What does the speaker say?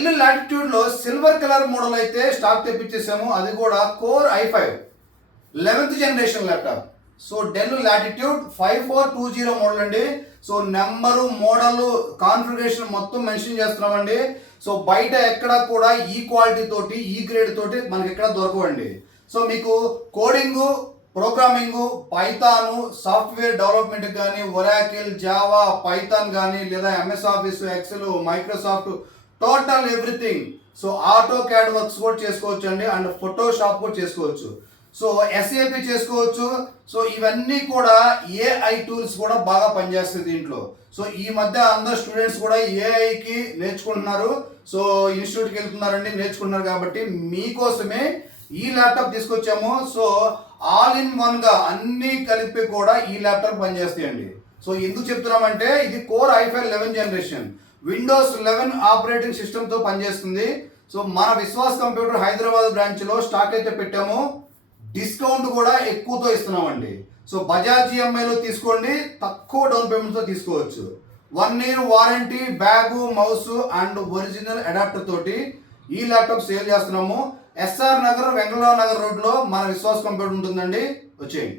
Del latitude లో silver colour model అయితే stock తెప్పించేసాము. అది కూడా core i5 11th generation laptop. So del latitude 5420 model అండి. సో నెంబరు మోడల్ కాన్ఫిగరేషన్ మొత్తం mention చేస్తున్నామండి. సో బయట ఎక్కడ కూడా ఈ క్వాలిటీ తోటి ఈ గ్రేడ్ తోటి మనకి ఎక్కడ దొరకవండి. సో మీకు coding, programming, Python, software development కానీ, ఒరాకిల్, జావా, పైథాన్ కానీ, లేదా MS office, Excel, Microsoft, total everything. So AutoCAD works కూడా చేసుకోవచ్చు అండి, అండ్ ఫోటోషాప్ కూడా చేసుకోవచ్చు. సో ఎస్ఏపి చేసుకోవచ్చు. సో ఇవన్నీ కూడా ఏఐ టూల్స్ కూడా బాగా పనిచేస్తాయి దీంట్లో. సో ఈ మధ్య అందరు స్టూడెంట్స్ కూడా ఏఐకి నేర్చుకుంటున్నారు. సో ఇన్స్టిట్యూట్కి వెళ్తున్నారండి, నేర్చుకుంటున్నారు. కాబట్టి మీకోసమే ఈ ల్యాప్టాప్ తీసుకొచ్చాము. సో ఆల్ ఇన్ వన్ గా అన్ని కలిపి కూడా ఈ ల్యాప్టాప్ పనిచేస్తాయండి. సో ఎందుకు చెప్తున్నామంటే ఇది core i5 11 generation Windows 11 operating సిస్టమ్తో పనిచేస్తుంది. సో మన విశ్వాస్ కంప్యూటర్ హైదరాబాద్ బ్రాంచ్లో స్టాక్ అయితే పెట్టాము. డిస్కౌంట్ కూడా ఎక్కువతో ఇస్తున్నామండి. సో బజాజ్ ఈఎంఐలో తీసుకోండి, తక్కువ డౌన్ పేమెంట్తో తీసుకోవచ్చు. 1 year warranty, bag, mouse and original adapter తోటి ఈ ల్యాప్టాప్ సేల్ చేస్తున్నాము. ఎస్ఆర్ నగర్, వెంగళరావు నగర్ రోడ్లో మన విశ్వాస్ కంప్యూటర్ ఉంటుందండి, వచ్చేయండి.